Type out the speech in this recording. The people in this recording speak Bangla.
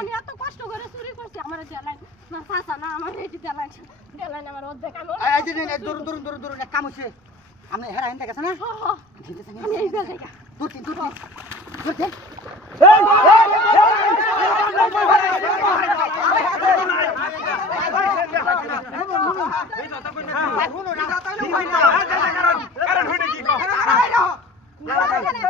আমি এত কষ্ট করে চুরি করছি আমার দেয়ালাইন না ফাঁসা না আমার এই দেয়ালাইন দেয়ালাইন আমার ওর দেখা এই দিন দূর দূর দূর দূর এক কাম হচ্ছে আমি হেরা হিনতে গেছে না আমি এই দেয়াল থেকে দূর দিন দূর দিন দূর দিন কারণ হয়ে গেছে